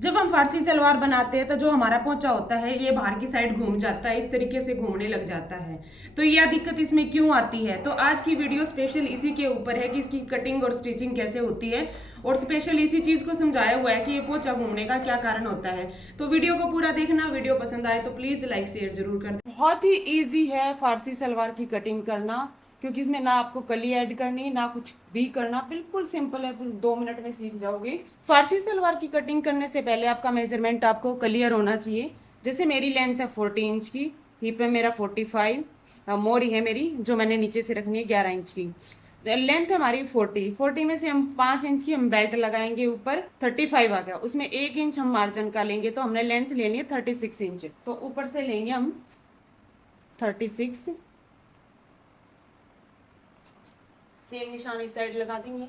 जब हम फारसी सलवार बनाते हैं तो जो हमारा पोंचा होता है ये बाहर की साइड घूम जाता है, इस तरीके से घूमने लग जाता है। तो यह दिक्कत इसमें क्यों आती है, तो आज की वीडियो स्पेशल इसी के ऊपर है कि इसकी कटिंग और स्टिचिंग कैसे होती है, और स्पेशल इसी चीज को समझाया हुआ है कि ये पोंचा घूमने का क्या कारण होता है। तो वीडियो को पूरा देखना, वीडियो पसंद आए तो प्लीज लाइक शेयर जरूर कर दें। बहुत ही ईजी है फारसी सलवार की कटिंग करना, क्योंकि इसमें ना आपको कली ऐड करनी ना कुछ भी करना, बिल्कुल सिंपल है, 2 मिनट में सीख जाओगे। फारसी सलवार की कटिंग करने से पहले आपका मेजरमेंट आपको क्लियर होना चाहिए। जैसे मेरी लेंथ है 40 इंच की, हिप है मेरा 45, मोरी है मेरी जो मैंने नीचे से रखनी है 11 इंच की। लेंथ है हमारी 40 में से हम 5 इंच की हम बेल्ट लगाएंगे, ऊपर 35 आ गया, उसमें 1 इंच हम मार्जिन का लेंगे, तो हमने लेंथ लेनी है 36 इंच। तो ऊपर से लेंगे हम 36, सेम निशान इस साइड लगा देंगे,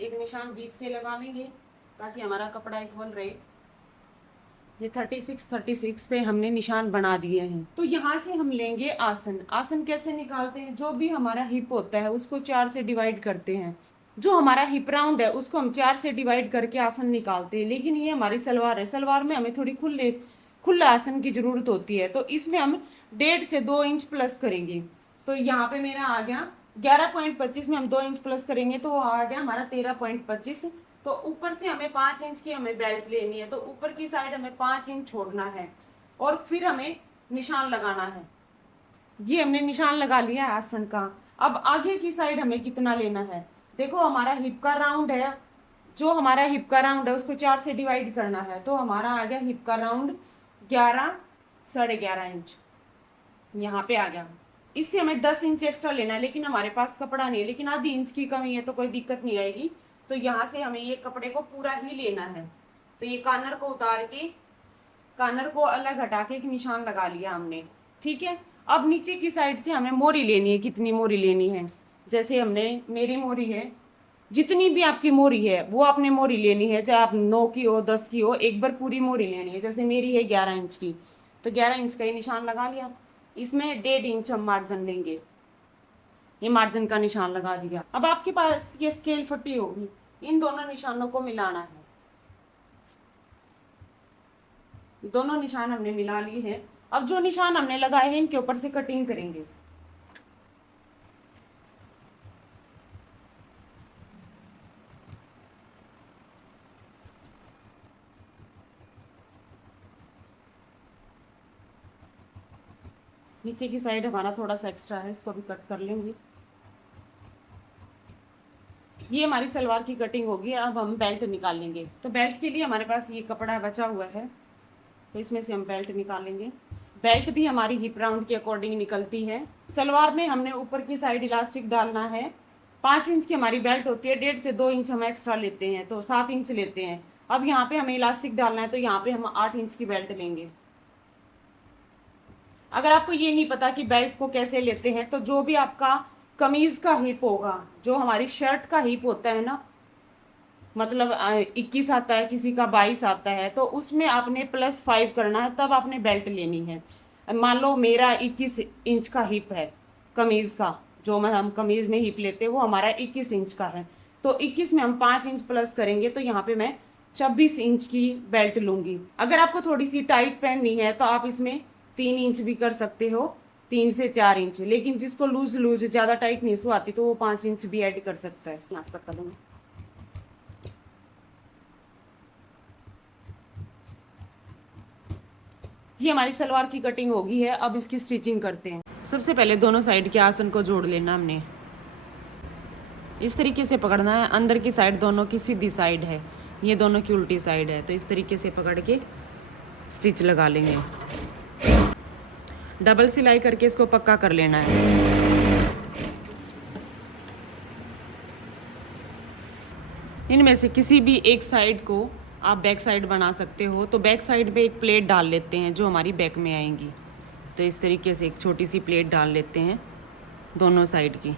एक निशान बीच से लगा लेंगे ताकि हमारा कपड़ा इक्वल रहे। ये 36 पे हमने निशान बना दिए हैं। तो यहाँ से हम लेंगे आसन। आसन कैसे निकालते हैं, जो भी हमारा हिप होता है उसको 4 से डिवाइड करते हैं। जो हमारा हिप राउंड है उसको हम 4 से डिवाइड करके आसन निकालते हैं। लेकिन ये हमारी सलवार है, सलवार में हमें थोड़ी खुला आसन की जरूरत होती है, तो इसमें हम 1.5 से 2 इंच प्लस करेंगे। तो यहाँ पे मेरा आ गया 11.25 में हम 2 इंच प्लस करेंगे तो आ गया हमारा 13.25। तो ऊपर से हमें 5 इंच की हमें बेल्ट लेनी है, तो ऊपर की साइड हमें 5 इंच छोड़ना है और फिर हमें निशान लगाना है। ये हमने निशान लगा लिया है आसन का। अब आगे की साइड हमें कितना लेना है, देखो हमारा हिप का राउंड है, जो हमारा हिप का राउंड है उसको 4 से डिवाइड करना है, तो हमारा आ गया हिप का राउंड 11, 11.5 इंच यहाँ पे आ गया। इससे हमें 10 इंच एक्स्ट्रा लेना है, लेकिन हमारे पास कपड़ा नहीं है, लेकिन आधी इंच की कमी है तो कोई दिक्कत नहीं आएगी। तो यहाँ से हमें ये कपड़े को पूरा ही लेना है। तो ये कॉर्नर को उतार के, कॉर्नर को अलग हटा के एक निशान लगा लिया हमने, ठीक है। अब नीचे की साइड से हमें मोरी लेनी है, कितनी मोरी लेनी है, जैसे हमने, मेरी मोरी है, जितनी भी आपकी मोरी है वो आपने मोरी लेनी है, चाहे आप 9 की हो 10 की हो, एक बार पूरी मोरी लेनी है। जैसे मेरी है 11 इंच की, तो 11 इंच का ही निशान लगा लिया। इसमें 1.5 इंच हम मार्जिन लेंगे, ये मार्जिन का निशान लगा दिया। अब आपके पास ये स्केल फट्टी होगी, इन दोनों निशानों को मिलाना है। दोनों निशान हमने मिला लिए हैं। अब जो निशान हमने लगाए हैं इनके ऊपर से कटिंग करेंगे। नीचे की साइड हमारा थोड़ा सा एक्स्ट्रा है, इसको भी कट कर लेंगे। ये हमारी सलवार की कटिंग होगी। अब हम बेल्ट निकालेंगे। तो बेल्ट के लिए हमारे पास ये कपड़ा बचा हुआ है, तो इसमें से हम बेल्ट निकालेंगे। बेल्ट भी हमारी हिप राउंड के अकॉर्डिंग निकलती है। सलवार में हमने ऊपर की साइड इलास्टिक डालना है। 5 इंच की हमारी बेल्ट होती है, 1.5 से 2 इंच हम एक्स्ट्रा लेते हैं, तो 7 इंच लेते हैं। अब यहाँ पे हमें इलास्टिक डालना है, तो यहाँ पे हम 8 इंच की बेल्ट लेंगे। अगर आपको ये नहीं पता कि बेल्ट को कैसे लेते हैं, तो जो भी आपका कमीज का हिप होगा, जो हमारी शर्ट का हिप होता है ना, मतलब 21 आता है, किसी का 22 आता है, तो उसमें आपने +5 करना है, तब आपने बेल्ट लेनी है। मान लो मेरा 21 इंच का हिप है कमीज का, जो हम कमीज में हिप लेते हैं वो हमारा 21 इंच का है, तो 21 में हम 5 इंच प्लस करेंगे, तो यहाँ पे मैं 26 इंच की बेल्ट लूंगी। अगर आपको थोड़ी सी टाइट पहननी है तो आप इसमें 3 इंच भी कर सकते हो, 3 से 4 इंच, लेकिन जिसको लूज ज़्यादा टाइट नहीं आती तो वो 5 इंच भी ऐड कर सकता है। नाश्ता कर दूँगा। ये हमारी सलवार की कटिंग होगी है। अब इसकी स्टिचिंग करते हैं। सबसे पहले दोनों साइड के आसन को जोड़ लेना हमने, इस तरीके से पकड़ना है। अंदर की साइड दोनों की सीधी साइड है, ये दोनों की उल्टी साइड है, तो इस तरीके से पकड़ के स्टिच लगा लेंगे। डबल सिलाई करके इसको पक्का कर लेना है। इनमें से किसी भी एक साइड को आप बैक साइड बना सकते हो, तो बैक साइड पे एक प्लेट डाल लेते हैं जो हमारी बैक में आएंगी। तो इस तरीके से एक छोटी सी प्लेट डाल लेते हैं दोनों साइड की।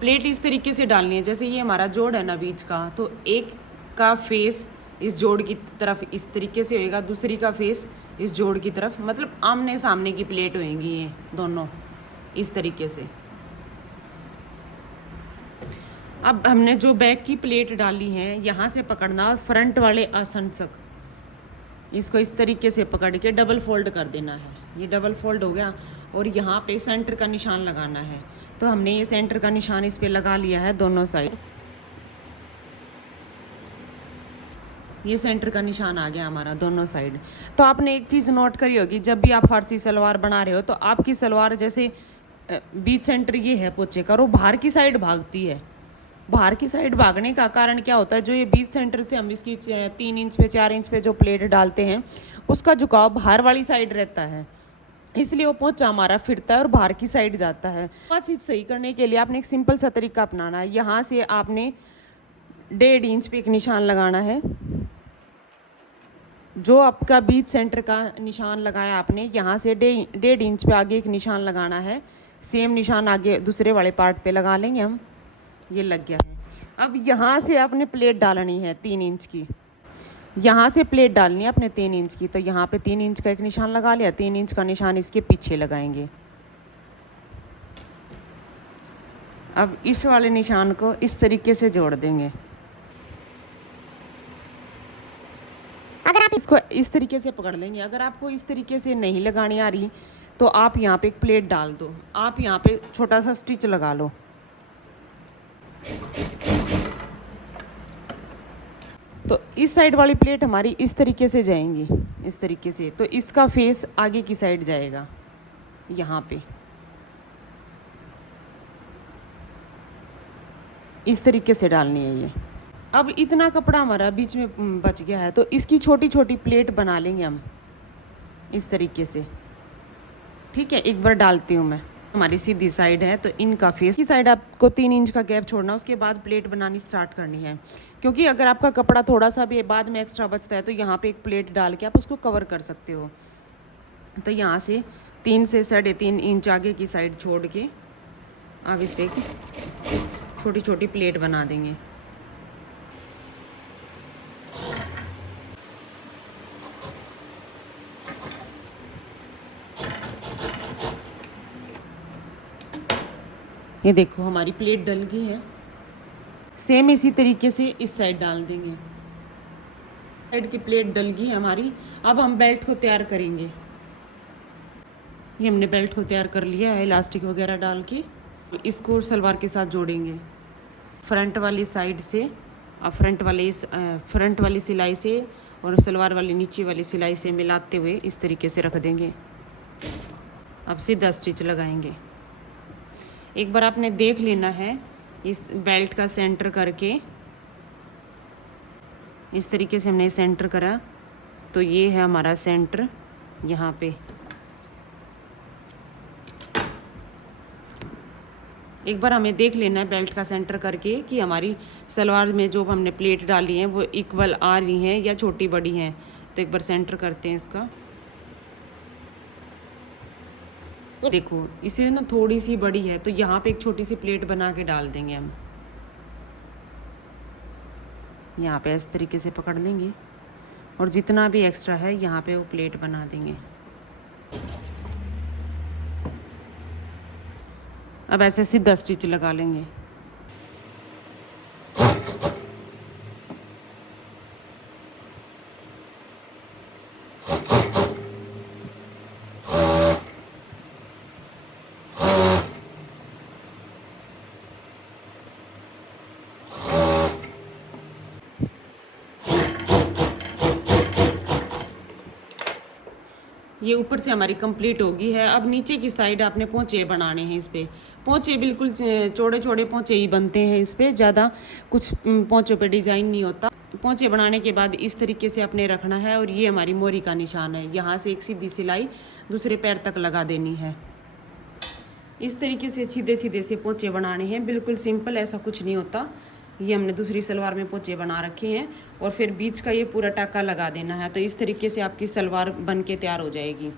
प्लेट इस तरीके से डालनी है, जैसे ये हमारा जोड़ है ना बीच का, तो एक का फेस इस जोड़ की तरफ इस तरीके से होएगा, दूसरी का फेस इस जोड़ की तरफ, मतलब आमने सामने की प्लेट होएंगी ये दोनों, इस तरीके से। अब हमने जो बैक की प्लेट डाली है यहाँ से पकड़ना और फ्रंट वाले आसन तक इसको इस तरीके से पकड़ के डबल फोल्ड कर देना है। ये डबल फोल्ड हो गया और यहाँ पे सेंटर का निशान लगाना है। तो हमने ये सेंटर का निशान इस पे लगा लिया है दोनों साइड। ये सेंटर का निशान आ गया हमारा दोनों साइड। तो आपने एक चीज़ नोट करी होगी, जब भी आप फारसी सलवार बना रहे हो तो आपकी सलवार जैसे बीच सेंटर ये है पोचे का, वो बाहर की साइड भागती है। बाहर की साइड भागने का कारण क्या होता है, जो ये बीच सेंटर से हम इसकी 3 इंच पे 4 इंच पे जो प्लेट डालते हैं उसका झुकाव बाहर वाली साइड रहता है, इसलिए वो पोंचा हमारा फिरता है और बाहर की साइड जाता है। वह चीज़ सही करने के लिए आपने एक सिंपल सा तरीका अपनाना है। यहाँ से आपने 1.5 इंच पे एक निशान लगाना है। जो आपका बीच सेंटर का निशान लगाया आपने, यहाँ से 1.5 इंच पे आगे एक निशान लगाना है। सेम निशान आगे दूसरे वाले पार्ट पे लगा लेंगे हम। ये लग गया है। अब यहाँ से आपने प्लेट डालनी है 3 इंच की। यहाँ से प्लेट डालनी है अपने 3 इंच की। तो यहाँ पे 3 इंच का एक निशान लगा लिया, 3 इंच का निशान इसके पीछे लगाएंगे। अब इस वाले निशान को इस तरीके से जोड़ देंगे। अगर आप इसको इस तरीके से पकड़ लेंगे, अगर आपको इस तरीके से नहीं लगानी आ रही तो आप यहाँ पे एक प्लेट डाल दो। आप यहाँ पे छोटा सा स्टिच लगा लो। तो इस साइड वाली प्लेट हमारी इस तरीके से जाएंगी, इस तरीके से। तो इसका फेस आगे की साइड जाएगा यहाँ पे, इस तरीके से डालनी है ये। अब इतना कपड़ा हमारा बीच में बच गया है तो इसकी छोटी छोटी प्लेट बना लेंगे हम इस तरीके से। ठीक है, एक बार डालती हूँ मैं। हमारी सीधी साइड है तो इनका फेस की साइड आपको 3 इंच का गैप छोड़ना, उसके बाद प्लेट बनानी स्टार्ट करनी है। क्योंकि अगर आपका कपड़ा थोड़ा सा भी बाद में एक्स्ट्रा बचता है तो यहाँ पे एक प्लेट डाल के आप उसको कवर कर सकते हो। तो यहाँ से 3 से 3.5 इंच आगे की साइड छोड़ के आप इस पर छोटी छोटी प्लेट बना देंगे। ये देखो हमारी प्लेट डल गई है। सेम इसी तरीके से इस साइड डाल देंगे। साइड की प्लेट डल गई है हमारी। अब हम बेल्ट को तैयार करेंगे। ये हमने बेल्ट को तैयार कर लिया है इलास्टिक वगैरह डाल के। इसको सलवार के साथ जोड़ेंगे। फ्रंट वाली साइड से और फ्रंट वाली सिलाई से और सलवार वाली नीचे वाली सिलाई से मिलाते हुए इस तरीके से रख देंगे। अब सीधा स्टिच लगाएंगे। एक बार आपने देख लेना है इस बेल्ट का सेंटर करके, इस तरीके से हमने सेंटर करा तो ये है हमारा सेंटर यहाँ पे। एक बार हमें देख लेना है बेल्ट का सेंटर करके कि हमारी सलवार में जो हमने प्लेट डाली है वो इक्वल आ रही हैं या छोटी बड़ी हैं। तो एक बार सेंटर करते हैं इसका। देखो इसे ना थोड़ी सी बड़ी है तो यहाँ पे एक छोटी सी प्लेट बना के डाल देंगे हम। यहाँ पे इस तरीके से पकड़ लेंगे और जितना भी एक्स्ट्रा है यहाँ पे वो प्लेट बना देंगे। अब ऐसे सीधा स्टिच लगा लेंगे। ये ऊपर से हमारी कंप्लीट होगी है। अब नीचे की साइड आपने पोंचे बनाने हैं। इस पे पोंचे बिल्कुल चौड़े चौड़े पोंचे ही बनते हैं। इस पे ज़्यादा कुछ पोंचों पे डिज़ाइन नहीं होता। पोंचे बनाने के बाद इस तरीके से आपने रखना है और ये हमारी मोरी का निशान है। यहाँ से एक सीधी सिलाई दूसरे पैर तक लगा देनी है। इस तरीके से सीधे सीधे से पोंचे बनाने हैं, बिल्कुल सिंपल, ऐसा कुछ नहीं होता। ये हमने दूसरी सलवार में पोंचे बना रखे हैं और फिर बीच का ये पूरा टाका लगा देना है। तो इस तरीके से आपकी सलवार बन के तैयार हो जाएगी।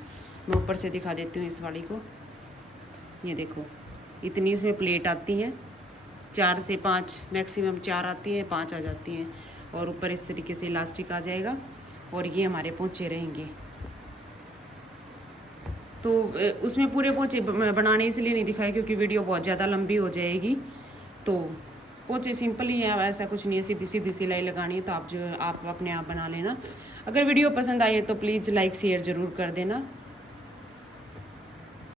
मैं ऊपर से दिखा देती हूँ इस वाली को। ये देखो इतनी इसमें प्लेट आती हैं, 4 से 5 मैक्सिमम 4 आती हैं, 5 आ जाती हैं और ऊपर इस तरीके से इलास्टिक आ जाएगा और ये हमारे पोंचे रहेंगे। तो उसमें पूरे पोंचे बनाने इसलिए नहीं दिखाए क्योंकि वीडियो बहुत ज़्यादा लंबी हो जाएगी। तो पोचे सिंपल ही है, ऐसा कुछ नहीं है, सीधी सीधी सिलाई लगानी है तो आप अपने आप बना लेना। अगर वीडियो पसंद आई है तो प्लीज़ लाइक शेयर ज़रूर कर देना।